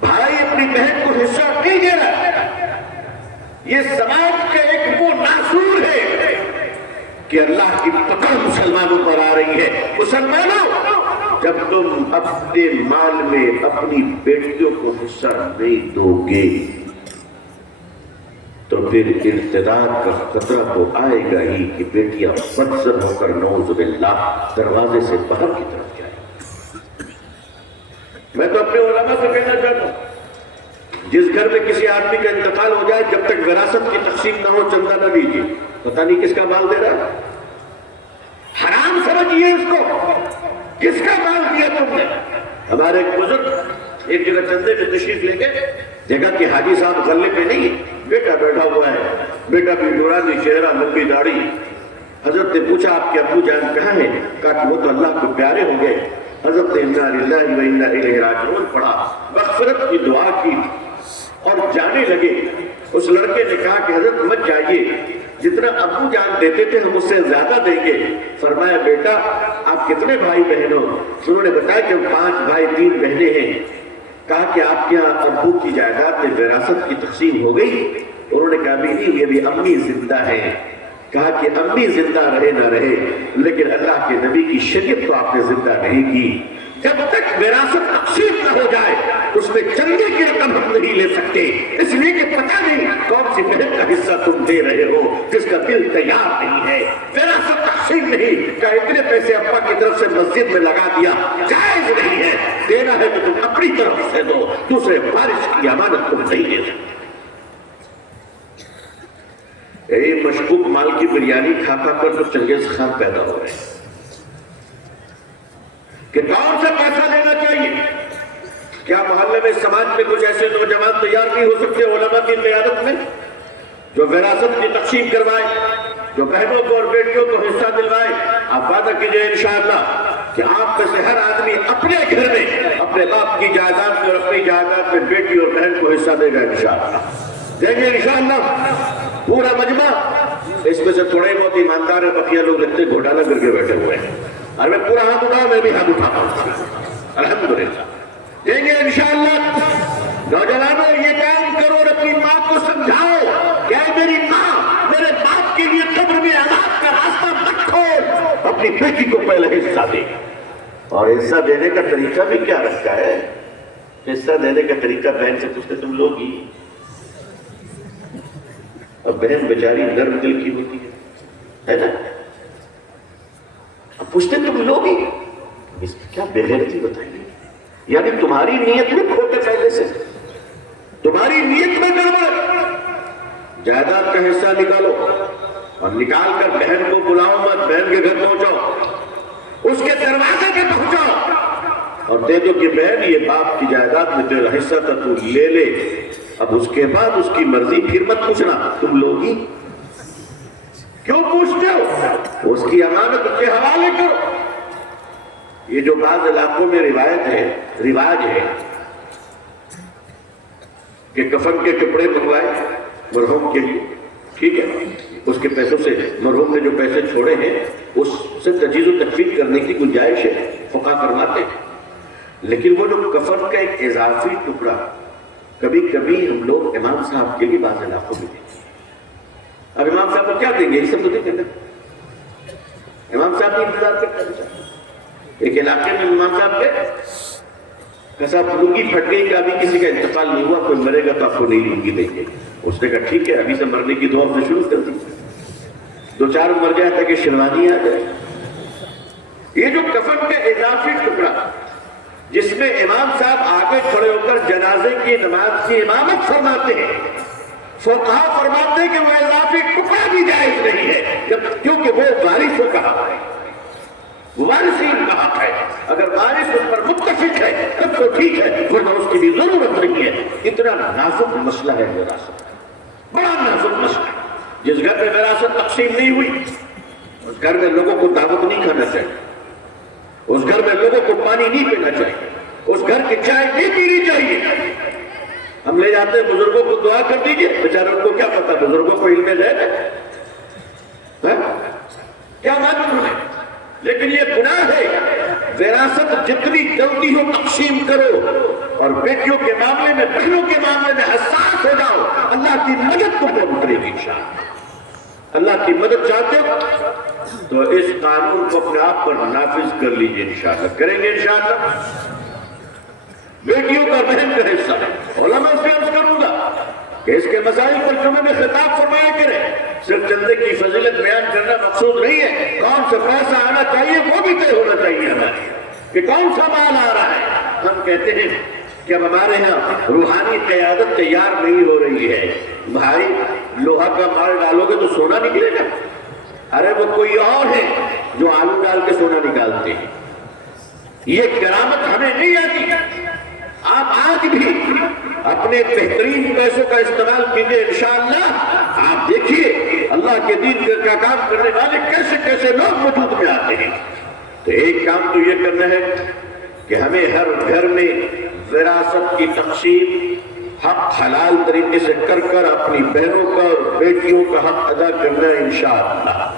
بھائی اپنی بہن کو حصہ نہیں دے رہا، یہ سماج کا ایک وہ ناسور ہے کہ اللہ کی پکڑ مسلمانوں پر آ رہی ہے۔ مسلمانوں، جب تم اپنے مال میں اپنی بیٹیوں کو حصہ نہیں دو گے تو پھر ارتداد کا خطرہ تو آئے گا ہی کہ بیٹیاں بدزن ہو کر نعوذ باللہ دروازے سے باہر کی طرف جائیں۔ میں تو اپنے علماء سے کہنا چاہتا ہوں، جس گھر میں کسی آدمی کا انتقال ہو جائے جب تک وراثت کی تقسیم نہ ہو چندہ نہ دیجیے، پتہ نہیں کس کا مال دے رہا ہے، حرام سمجھیے اس کو، کس کا مال دیا تم نے؟ ہمارے ایک بزرگ ایک جگہ چندے میں تشریف لے کے جگہ کہ حاجی صاحب غلے پہ نہیں ہے، بیٹا بیٹھا ہوا ہے، بیٹا بھی نورانی چہرہ، لمبی داڑھی۔ حضرت نے پوچھا آپ کے ابو جان کہاں ہیں؟ کہا کہ وہ تو اللہ کو پیارے ہو گئے۔ حضرت نے انا للہ و انا الیہ راجعون پڑھا، مغفرت کی دعا کی اور جانے لگے۔ اس لڑکے نے کہا کہ حضرت مت جائیے، جتنا ابو جان دیتے تھے ہم اس سے زیادہ دیں گے۔ فرمایا بیٹا آپ کتنے بھائی بہن ہو؟ انہوں نے بتایا کہ ہم 5 بھائی 3 بہنیں ہیں۔ کہا کہ آپ کے یہاں ابو کی جائیداد میں وراثت کی تقسیم ہو گئی؟ انہوں نے کہا بھی یہ بھی امی زندہ ہے۔ کہا کہ امی زندہ رہے نہ رہے لیکن اللہ کے نبی کی شریعت تو آپ نے زندہ نہیں کی۔ جب تک وراثت تقسیم نہ ہو جائے اس میں چندے کی رقم ہم نہیں لے سکتے، اس لیے کہ پتہ نہیں کون سی بہن کا حصہ تم دے رہے ہو جس کا دل تیار نہیں ہے۔ وراثت تقسیم نہیں کہ اتنے پیسے ابا کی طرف سے مسجد میں لگا دیا، جائز نہیں ہے۔ دینا ہے تو تم اپنی طرف سے دو، دوسرے وارث کی امانت تم نہیں دے سکتے۔ یہی مشکوک مال کی بریانی کھا کھا کر تو چنگیز خان پیدا ہو رہے ہیں کہ کون سے پیسہ لینا چاہیے۔ کیا محلے میں سماج میں کچھ ایسے نوجوان تیار نہیں ہو سکتے علماء کی قیادت میں جو وراثت کی تقسیم کروائے، جو بہنوں کو اور بیٹیوں کو حصہ دلوائے؟ آپ وعدہ کیجئے انشاءاللہ کہ آپ میں سے ہر آدمی اپنے گھر میں اپنے باپ کی جائیداد میں اور اپنی جائیداد میں بیٹی اور بہن کو حصہ دے گا انشاءاللہ. دیں گے انشاءاللہ پورا مجمع. اس میں سے تھوڑے بہت ایماندار ہیں, بقیہ لوگ لگتے گھوٹالہ کر کے بیٹھے ہوئے ہیں. اور میں پورا ہاتھ اٹھاؤں, میں بھی ہاتھ اٹھاتا ہوں الحمدللہ. دیں گے انشاءاللہ. نوجوانوں یہ کام کرو اور اپنی ماں کو سمجھاؤ کہ اے میری ماں, میرے باپ کے لیے قبر میں عذاب کا راستہ مت کھول. اپنی بیٹی کو پہلے حصہ دے. اور حصہ دینے کا طریقہ بھی کیا رکھا ہے؟ حصہ دینے کا طریقہ بہن سے پوچھتے تم لوگ ہی. اب بہن بیچاری نرم دل کی ہوتی ہے نا, اب پوچھتے تم لوگ ہی. اس کی کیا بےغیرتی بتائیے. یعنی تمہاری نیت میں کھوٹے پہلے سے, تمہاری نیت میں گڑبڑ. جائیداد کا حصہ نکالو اور نکال کر بہن کو بلاؤ مت, بہن کے گھر پہنچاؤ, اس کے دروازے پہ پہنچاؤ اور دے دو کہ بہن یہ باپ کی جائیداد میں تیرا حصہ تھا, تو لے لے. اب اس کے بعد اس کی مرضی پھر مت پوچھنا. تم لوگ ہی کیوں پوچھتے ہو؟ اس کی امانت اس کے حوالے کرو. یہ جو بعض علاقوں میں روایت ہے, رواج ہے کہ کفن کے کپڑے منگوائے مرحوم کے لیے, ٹھیک ہے, اس کے پیسوں سے مرحوم نے جو پیسے چھوڑے ہیں اس سے تجہیز و تکفین کرنے کی گنجائش ہے, فقہ فرماتے ہیں. لیکن وہ جو کفن کا ایک اضافی ٹکڑا کبھی کبھی ہم لوگ امام صاحب کے لیے بعض علاقوں میں دیتے ہیں. اب امام صاحب کو کیا دیں گے, یہ سب تو نہیں کرنا. امام صاحب کی انتظار کرتے ہیں. ایک علاقے میں امام صاحب کے کسا لنگی پھٹ گئی کہ ابھی کسی کا انتقال نہیں ہوا, کوئی مرے گا تو آپ کو نہیں لنگی دیں گے. اس نے کہا ٹھیک ہے, ابھی سے مرنے کی دعا سے شروع کر دی. 2-4 مر جائے تاکہ شیروانی آ جائے. یہ جو کفن کا اضافی ٹکڑا جس میں امام صاحب آگے کھڑے ہو کر جنازے کی نماز کی امامت فرماتے ہیں, فقہا فرماتے ہیں کہ وہ اضافی ٹکڑا بھی جائز نہیں ہے, کیونکہ وہ وارثوں کا حق ہے, وارثین کا حق ہے. اگر وارث اس پر متفق ہے تب تو ٹھیک ہے, ورنہ اس کی بھی ضرورت نہیں ہے. اتنا نازک مسئلہ ہے وراثت, بڑا نازک مسئلہ ہے. جس گھر میں وراثت تقسیم نہیں ہوئی اس گھر میں لوگوں کو دعوت نہیں کھانا چاہیے, اس گھر میں لوگوں کو پانی نہیں پینا چاہیے, اس گھر کی چائے نہیں پینی چاہیے. ہم لے جاتے ہیں بزرگوں کو دعا کر دیجئے, بیچاروں کو کیا پتا, بزرگوں کو علم غیب ہے کیا معلوم ہے. لیکن یہ گناہ ہے. وراثت جتنی جلدی ہو تقسیم کرو اور بیٹیوں کے معاملے میں, بہنوں کے معاملے میں حساس ہو جاؤ. اللہ کی مدد تم پر اترے گی انشاءاللہ. اللہ کی مدد چاہتے ہو تو اس قانون کو اپنے آپ پر نافذ کر لیجئے انشاءاللہ. کریں گے انشاءاللہ. بیٹیوں کا بہن کا حصہ علماء سے عرض کروں گا کہ اس کے مسائل پر جمعے میں خطاب فرمایا کریں. صرف چندے کی فضیلت بیان کرنا مقصود نہیں ہے, کون سا پیسہ آنا چاہیے وہ بھی طے ہونا چاہیے ہمارے کہ کون سا مال آ رہا ہے. ہم کہتے ہیں کہ اب ہمارے ہاں روحانی قیادت تیار نہیں ہو رہی ہے. بھائی لوہا کا مال ڈالو گے تو سونا نکلے گا؟ ارے وہ کوئی اور ہے جو آلو ڈال کے سونا نکالتے ہیں. یہ کرامت ہمیں نہیں آتی. آپ آج بھی اپنے بہترین پیسوں کا استعمال کیجئے انشاءاللہ. آپ دیکھیے اللہ کے دین کا کام کرنے والے کیسے کیسے لوگ وجود میں آتے ہیں. تو ایک کام تو یہ کرنا ہے کہ ہمیں ہر گھر میں وراثت کی تقسیم حق حلال طریقے سے کر کر اپنی بہنوں کا اور بیٹیوں کا حق ادا کرنا ہے انشاءاللہ.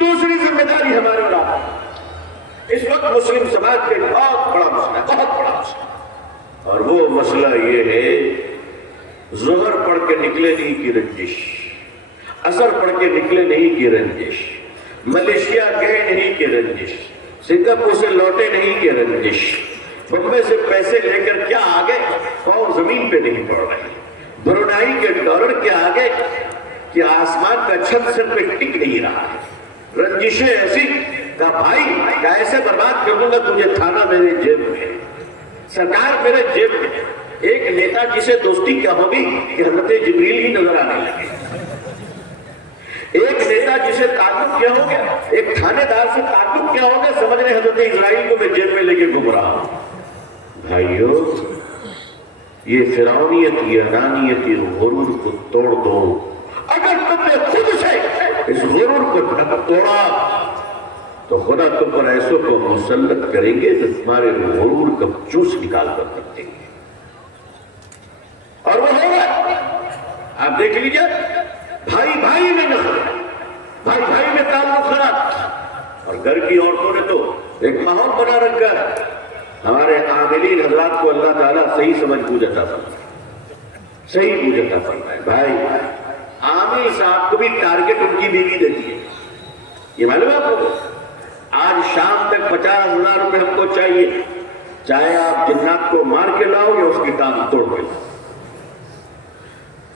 دوسری ذمہ داری ہمارے اوپر اس وقت مسلم سماج کے بہت بڑا مسئلہ ہے, بہت بڑا مسئلہ. اور وہ مسئلہ یہ ہے ظہر پڑھ کے نکلے نہیں کی رنجش, عصر پڑھ کے نکلے نہیں کی رنجش, ملیشیا گئے نہیں کی رنجش, سنگاپور سے لوٹے نہیں کی رنجش, بمبئی سے پیسے لے کر کیا آگے پاؤں زمین پہ نہیں پڑ رہے, برونائی کے ڈالر کے آگے کہ آسمان کا چھت سر پہ ٹک نہیں رہا ہے. رنجشیں ایسی کہ بھائی کیسے برباد کر دوں گا تجھے, تھانہ میرے جیب میں, سرکار میرے جیب میں. ایک نیتا جسے دوستی کیا ہوگی کہ حضرت جبریل ہی نظر آنے لگے. ایک نیتا جسے تعلق کیا ہو گیا, ایک تھانے دار سے تعلق کیا ہو گیا, سمجھ رہے حضرت اسرائیل کو میں جیب میں لے کے گھوم رہا ہوں. بھائیو یہ فرعونیت, یہ انانیت, یہ غرور کو توڑ دو. اگر تم نے خود سے اس غرور کو توڑا تو خدا تم پر ایسوں کو مسلط کریں گے تو تمہارے غرور کا جوس نکال کر رکھ دیں گے، اور وہ ہوگا۔ آپ دیکھ لیجئے، بھائی بھائی میں نفرت، بھائی بھائی میں تعلق خراب، اور گھر کی عورتوں نے تو ایک ماحول بنا رکھا ہے۔ ہمارے عاملین حضرات کو اللہ تعالیٰ صحیح سمجھ بوجھ عطا فرمائے، صحیح بوجھ عطا فرمائے۔ بھائی عامل صاحب کو بھی ٹارگٹ ان کی بیوی دیتی ہے، یہ معلوم ہے آپ کو؟ آج شام تک 50,000 روپے ہم کو چاہیے، چاہے آپ جنات کو مار کے لاؤ یا اس کی ٹانگ توڑ کے لاؤ۔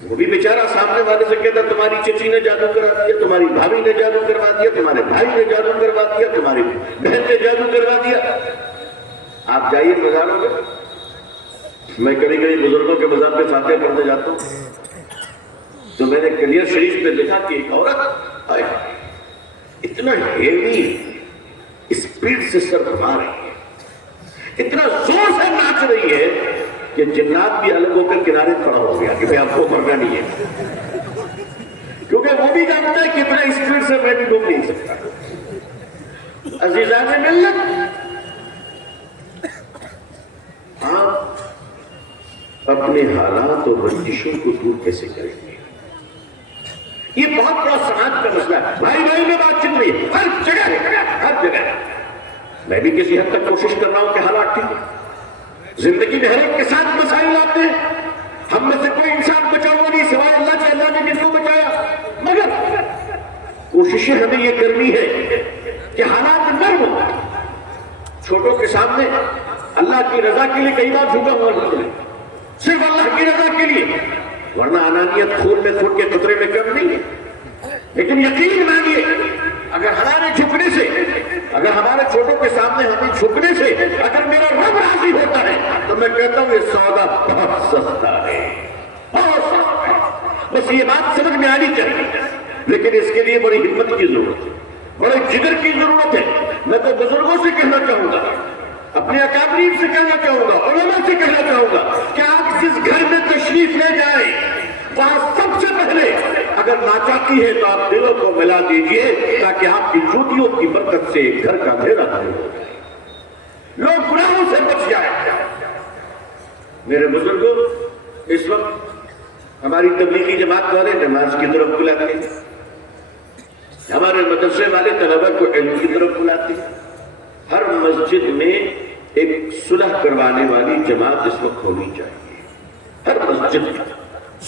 وہ بھی بیچارہ سامنے والے سے کہتا تمہاری چچی نے جادو کرا دیا، تمہاری بھابھی نے جادو کروا دیا، تمہارے بھائی نے جادو کروا دیا، تمہاری بہن نے جادو کروا دیا۔ آپ جائیے مزاروں میں، میں کبھی کبھی بزرگوں کے مزار پہ فاتحہ پڑھنے جاتا ہوں تو میں نے کلیئر شریف پہ دیکھا کہ ایک عورت اتنا ہیوی اسپیڈ سے سر گھما رہی ہے، اتنا زور سے ناچ رہی ہے کہ جنات بھی الگ ہو کر کنارے کھڑا ہو گیا کہ بھئی آپ کو مرنا نہیں ہے، کیونکہ وہ بھی جانتا ہے کہ اتنا اسپیڈ سے میں بھی ڈوب نہیں سکتا۔ عزیزان ملت، آپ اپنے حالات اور رنجشوں کو دور کیسے کریں گے؟ یہ بہت بڑا سماج کا مسئلہ ہے۔ بھائی بھائی میں بات چل رہی ہے ہر جگہ، ہر جگہ۔ میں بھی کسی حد تک کوشش کر رہا ہوں کہ حالات ٹھیک ہیں، زندگی میں ہر ایک کے ساتھ مسائل آتے ہیں، ہم میں سے کوئی انسان بچا ہوا نہیں سوائے اللہ کے، اللہ نے جن کو بچایا، مگر کوششیں ہمیں یہ کرنی ہے کہ حالات نرم ہوں، چھوٹوں کے سامنے اللہ کی رضا کے لیے کئی بار جھکا ہوا نہیں، صرف اللہ کی رضا کے لیے، ورنہ انانیت خون میں خون کے قطرے میں کم نہیں ہے۔ لیکن یقین مانیے اگر ہمارے جھکنے سے، اگر ہمارے چھوٹوں کے سامنے ہمیں جھکنے سے اگر میرا رب راضی ہوتا ہے تو میں کہتا ہوں یہ سودا بہت سستا ہے، بہت سستا ہے۔ بس یہ بات سمجھ میں آنی چاہیے، لیکن اس کے لیے بڑی ہمت کی ضرورت ہے، بڑے جگر کی ضرورت ہے۔ میں تو بزرگوں سے کہنا چاہوں گا، اپنے اکابرین سے کہنا چاہوں گا، علماء سے کہنا چاہوں گا کہ آپ جس گھر میں تشریف لے جائیں وہاں سب سے پہلے اگر ناچاکی ہے تو آپ دلوں کو ملا دیجئے تاکہ آپ کی جوتیوں کی برکت سے گھر کا اندھیرا دور ہو جائے، لوگ گناہوں سے بچ جائیں۔ میرے بزرگوں، اس وقت ہماری تبلیغی جماعت والے نماز کی طرف بلاتے ہیں، ہمارے مدرسے والے طلبہ کو علم کی طرف بلاتے ہیں۔ ہر مسجد میں ایک صلح کروانے والی جماعت اس وقت ہونی چاہیے، ہر مسجد میں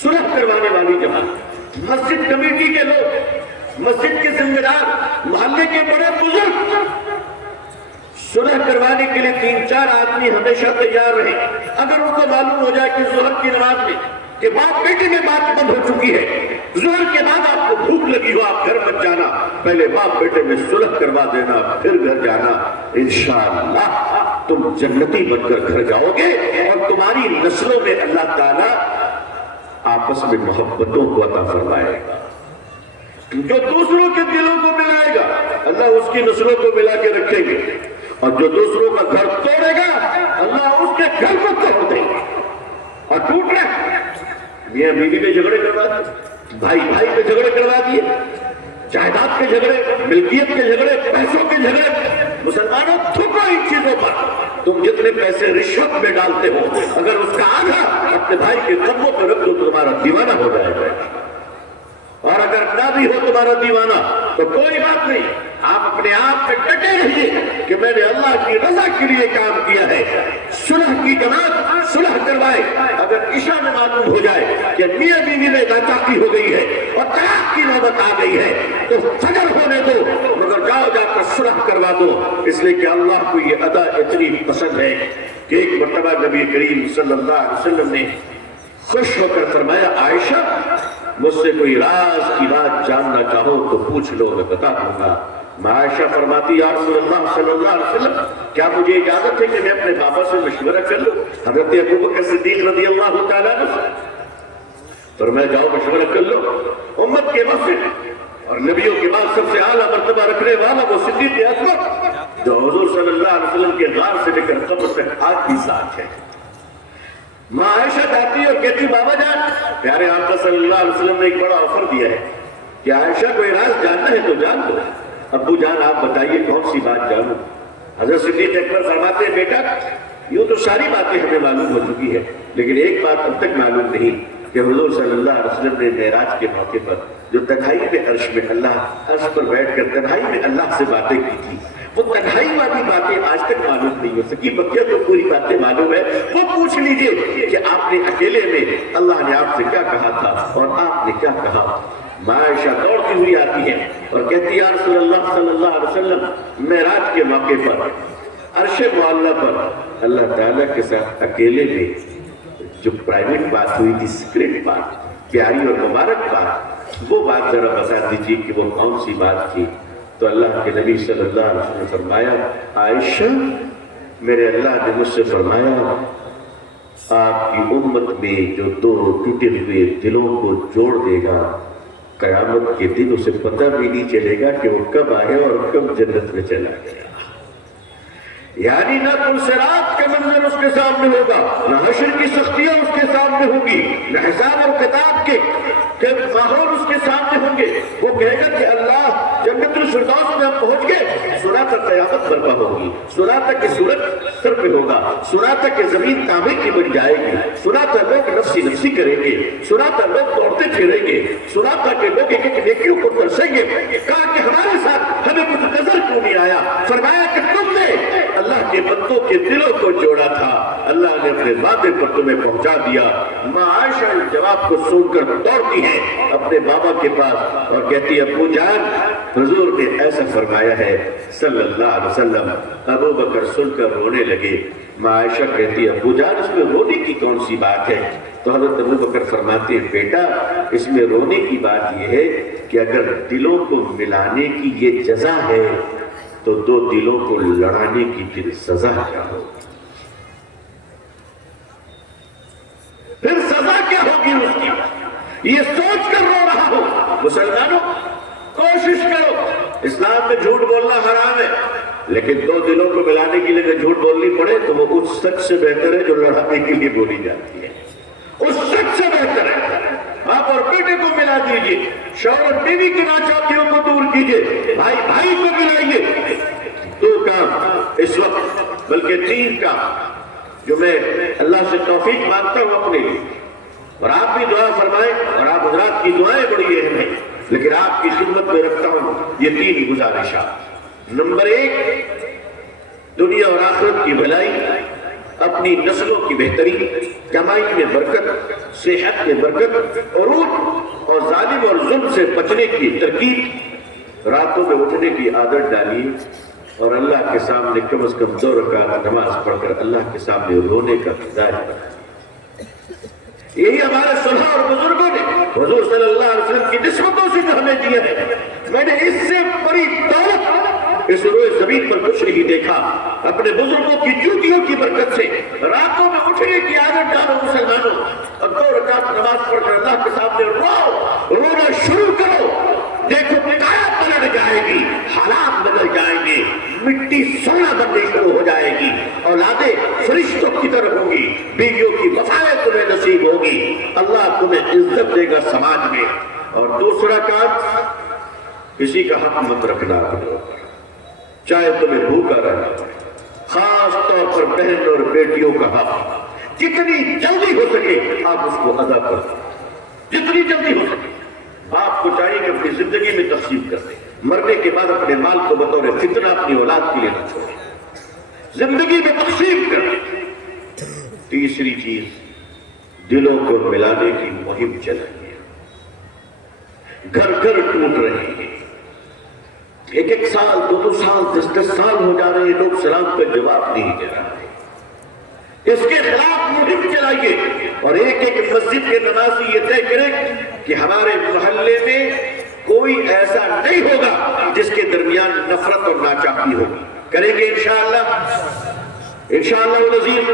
صلح کروانے والی جماعت، مسجد کمیٹی کے لوگ، مسجد کے ذمہ دار، محلے کے بڑے بزرگ صلح کروانے کے لیے 3-4 آدمی ہمیشہ تیار رہیں۔ اگر ان کو معلوم ہو جائے کہ ظہر کی نماز میں کہ باپ بیٹے میں بات بند ہو چکی ہے، ظہر کے بعد آپ کو بھوک لگی ہو، آپ گھر مت جانا، پہلے باپ بیٹے میں صلح کروا دینا پھر گھر جانا، انشاءاللہ تم جنتی بن کر گھر جاؤ گے اور تمہاری نسلوں میں اللہ تعالیٰ آپس میں محبتوں کو عطا فرمائے گا۔ جو دوسروں کے دلوں کو ملائے گا اللہ اس کی نسلوں کو ملا کے رکھیں گے، اور جو دوسروں کا گھر توڑے گا اللہ اس کے گھر کو توڑ دے گا۔ اور ٹوٹ رہے میاں بیوی میں جھگڑے کروا دیے، بھائی بھائی میں جھگڑے کروا دیے، جائیداد کے جھگڑے، ملکیت کے جھگڑے، پیسوں کے جھگڑے۔ مسلمانوں تھوکو ان چیزوں پر، تم جتنے پیسے رشوت میں ڈالتے ہو اگر اس کا آدھا اپنے بھائی کے قدموں پہ رکھ دو تو تمہارا دیوانہ ہو جائے گا، اور اگر نہ بھی ہو تمہارا دیوانہ تو کوئی بات نہیں، آپ اپنے آپ پہ ڈٹے رہیے کہ میں نے اللہ کی رضا کے لیے کام کیا ہے۔ صلح کی جماعت صلح کروائے، اگر عشاء میں معلوم ہو جائے کہ میاں بیوی میں ناچاکی ہو گئی ہے اور طلاق کی نوبت آ گئی ہے تو فجر ہونے دو، مگر جاؤ جا کر صلح کروا دو، اس لیے کہ اللہ کو یہ ادا اتنی پسند ہے کہ ایک مرتبہ نبی کریم صلی اللہ علیہ وسلم نے خوش ہو کر فرمایا عائشہ مجھ سے کوئی راز کی بات جاننا چاہو تو پوچھ لو میں بتا دوں گا۔ عائشہ فرماتی یا رسول اللہ صلی اللہ علیہ وسلم کیا مجھے اجازت ہے کہ میں اپنے بابا سے مشورہ کر لوں؟ حضرت ابوبکر صدیق رضی اللہ تعالیٰ عنہ فرمایا جاؤ مشورہ کر لو۔ امت کے وفد اور نبیوں کے بعد سب سے اعلیٰ مرتبہ رکھنے والا وہ صدیق اکبر جو حضور صلی اللہ علیہ وسلم کے غار سے لے کر قبر تک آج بھی ساتھ ہے۔ ماں عائشہ کہتی اور کہتی بابا جان پیارے آقا صلی اللہ علیہ وسلم نے ایک بڑا آفر دیا ہے کہ عائشہ کوئی راز جاننا ہے تو جان دو، ابو جان آپ بتائیے کون سی بات جانوں؟ حضرت صدیق اکبر فرماتے ہیں بیٹا یوں تو ساری باتیں ہمیں معلوم ہو چکی ہے، لیکن ایک بات اب تک معلوم نہیں کہ حضور صلی اللہ علیہ وسلم نے معراج کے موقع پر جو تنہائی میں عرش میں اللہ عرش پر بیٹھ کر تنہائی میں اللہ سے باتیں کی تھی، وہ تنہائی والی باتیں آج تک معلوم نہیں ہو سکی، بقیہ تو پوری باتیں معلوم ہے۔ وہ پوچھ لیجئے کہ آپ نے اکیلے میں اللہ نے آپ سے کیا کہا تھا اور آپ نے کیا کہا۔ عائشہ دوڑتی ہوئی آتی ہے اور کہتی ہے یا رسول اللہ صلی اللہ علیہ وسلم معراج کے موقع پر عرش معلیٰ پر اللہ تعالیٰ کے ساتھ اکیلے میں جو پرائیویٹ بات ہوئی تھی، سیکرٹ بات، پیاری اور مبارک بات، وہ بات ذرا بتا دیجیے کہ وہ کون سی بات تھی۔ تو اللہ کے نبی صلی اللہ علیہ وسلم نے فرمایا عائشہ میرے اللہ نے مجھ سے فرمایا آپ کی امت میں جو دو ٹوٹے ہوئے دلوں کو جوڑ دے گا قیامت کے دن اسے پتہ بھی نہیں چلے گا کہ وہ کب آئے اور کب جنت میں چلا گیا۔ یعنی نہ پلسرات کا منظر اس کے سامنے ہوگا، نہ حشر کی سختیاں اس کے سامنے ہوگی، نہ حساب اور کتاب کے ماحول اس کے سامنے ہوں گے۔ وہ کہے گا کہ اللہ جنت الفردوس میں ہم پہنچ گئے، سنا تھا قیامت برپا ہوگی، سنا تھا کہ سورج سر پہ ہوگا، سنا تھا کہ زمین تانبے کی بن جائے گی، سنا تھا لوگ نفسی نفسی کریں گے، سنا تھا لوگ دوڑتے پھریں گے، سنا تھا کہ لوگ ایک ایک نیکیوں کو ترسیں گے۔ کہا کہ ہمارے ساتھ ہمیں کچھ نظر کیوں نہیں آیا؟ فرمایا کہ تم نے اللہ کے بندوں کے دلوں کو جوڑا تھا، اللہ نے اپنے وعدے پر تمہیں پہنچا دیا۔ ماں عائشہ اس جواب کو سن کر دوڑتی ہے اپنے بابا کے پاس اور کہتی ہے ابو جان حضور نے ایسا فرمایا ہے صلی اللہ علیہ وسلم۔ ابو بکر سن کر رونے لگے۔ ماں عائشہ کہتی ہے ابو جان اس میں رونے کی کون سی بات ہے؟ تو حضرت ابو بکر فرماتے ہیں بیٹا اس میں رونے کی بات یہ ہے کہ اگر دلوں کو ملانے کی یہ جزا ہے تو دو دلوں کو لڑانے کی پھر سزا کیا ہوگی؟ پھر سزا کیا ہوگی اس کی؟ یہ سوچ کر رو رہا ہوں۔ مسلمانوں کوشش کرو، اسلام میں جھوٹ بولنا حرام ہے، لیکن دو دلوں کو ملانے کے لیے جھوٹ بولنی پڑے تو وہ اس سچ سے بہتر ہے جو لڑانے کے لیے بولی جاتی ہے۔ اس سچ سے بہتر ہے باپ اور بیٹے کو ملا دیجیے، شوہر اور بیوی کے ناچاکیوں کو دور کیجیے، بھائی بھائی کو ملائیے۔ دو کام اس وقت بلکہ تین کام جو میں اللہ سے توفیق مانگتا ہوں اپنے لیے، اور آپ بھی دعا فرمائیں، اور آپ حضرات کی دعائیں بڑی اہم ہیں، لیکن آپ کی خدمت میں رکھتا ہوں یہ تین گزارشات۔ نمبر ایک، دنیا اور آخرت کی بھلائی، اپنی نسلوں کی بہتری، کمائی میں برکت، صحت میں برکت، عروج اور ظالم اور ظلم سے بچنے کی ترکیب۔ راتوں میں اٹھنے کی عادت ڈالیے اور اللہ کے سامنے کم از کم 2 رکعت نماز پڑھ کر اللہ کے سامنے رونے کا مزاج بنائیں۔ یہی ہمارے صلح اور بزرگوں نے حضور صلی اللہ علیہ وسلم کی نسبتوں سے جو ہمیں دیا ہے، میں نے اس سے بڑی دولت اس روئے زمین پر کچھ نہیں دیکھا۔ اپنے بزرگوں کی جوتیوں کی برکت سے راتوں میں اٹھنے کی عادت ڈالو مسلمانوں، اور 2 رکعت نماز پڑھ کر اللہ کے سامنے رونا شروع کرو۔ دیکھو کائنات پلٹ جائے گی، حالات بدل جائیں گے، مٹی سونا بننے شروع ہو جائے گی، اولادیں فرشتوں کی طرح ہوگی، بیویوں کی وفایت تمہیں نصیب ہوگی، اللہ تمہیں عزت دے گا سماج میں۔ اور دوسرا کام، کسی کا حق مت رکھنا اپنے اوپر، چاہے تمہیں بھوکا رہنا پڑے، خاص طور پر بہن اور بیٹیوں کا حق جتنی جلدی ہو سکے آپ اس کو ادا کر دیں، جتنی جلدی ہو سکے۔ باپ کو چاہیے کہ اپنی زندگی میں تقسیم کر دیں، مرنے کے بعد اپنے مال کو بطور فتنہ اپنی اولاد کے لیے نہ چھوڑیں، زندگی میں تقسیم کر دیں۔ تیسری چیز، دلوں کو ملانے کی مہم چلائیے۔ گھر گھر ٹوٹ رہے ہیں، 1 سال 2 سال 10 سال ہو جا رہے ہیں، لوگ سلام کا جواب نہیں دے رہے۔ اس کے خلاف مہم چلائیے اور ایک مسجد کے نمازی یہ طے کرے کہ ہمارے محلے میں کوئی ایسا نہیں ہوگا جس کے درمیان نفرت اور ناچاکی ہوگی۔ کریں گے انشاءاللہ؟ انشاءاللہ العظیم۔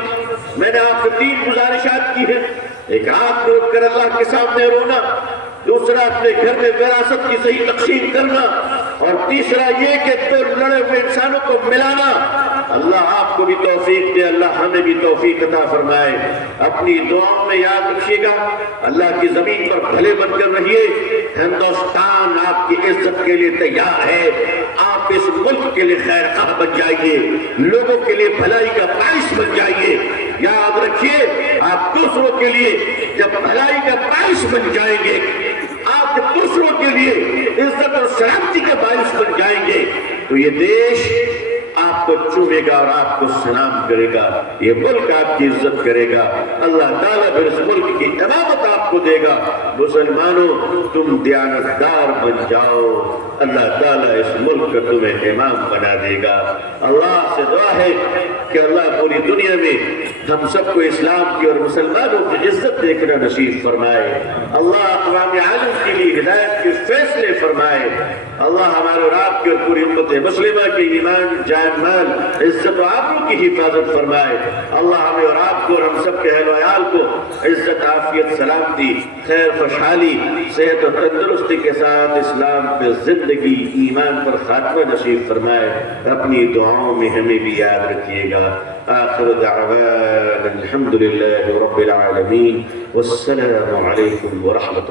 میں نے آپ سے 3 گزارشات کی ہیں، ایک آپ نے اٹھ کر اللہ کے سامنے رونا، دوسرا اپنے گھر میں وراثت کی صحیح تقسیم کرنا، اور تیسرا یہ کہ 2 لڑے ہوئے انسانوں کو ملانا۔ اللہ آپ کو بھی توفیق دے، اللہ ہمیں بھی توفیق عطا فرمائے۔ اپنی دعاؤں میں یاد رکھیے گا، اللہ کی زمین پر بھلے بن کر رہیے، ہندوستان آپ کی عزت کے لیے تیار ہے۔ آپ آپ اس ملک کے لیے خیر خواہ بن جائیے، لوگوں کے لیے بھلائی کا باعث بن جائیے۔ یاد رکھیے آپ دوسروں کے لیے جب بھلائی کا باعث بن جائیں گے، آپ دوسروں کے لیے عزت اور سلامتی کا باعث بن جائیں گے، تو یہ دیش آپ کو چومے گا اور آپ کو سلام کرے گا، یہ ملک آپ کی عزت کرے گا، اللہ تعالیٰ پھر اس ملک کی امامت آپ کو دے گا۔ مسلمانوں تم دیانتدار بن جاؤ، اللہ تعالیٰ اس ملک کا تمہیں امام بنا دے گا۔ اللہ سے دعا ہے کہ اللہ پوری دنیا میں ہم سب کو اسلام کی اور مسلمانوں کی عزت دیکھنا نصیب فرمائے، اللہ اقوام عالم کے لیے ہدایت کے فیصلے فرمائے، اللہ ہمارے اور آپ کی اور پوری امت مسلمہ کے ایمان جان مال عزت و آبرو کی حفاظت فرمائے، اللہ ہمیں اور آپ کو اور ہم سب کے اہل و عیال کو عزت عافیت سلامتی خیر خوشحالی صحت و تندرستی کے ساتھ اسلام پہ زندگی ایمان پر خاتمہ نصیب فرمائے۔ اپنی دعاؤں میں ہمیں بھی یاد رکھیے گا۔ آخر دعوانا الحمدللہ رب العالمین والسلام علیکم ورحمۃ اللہ۔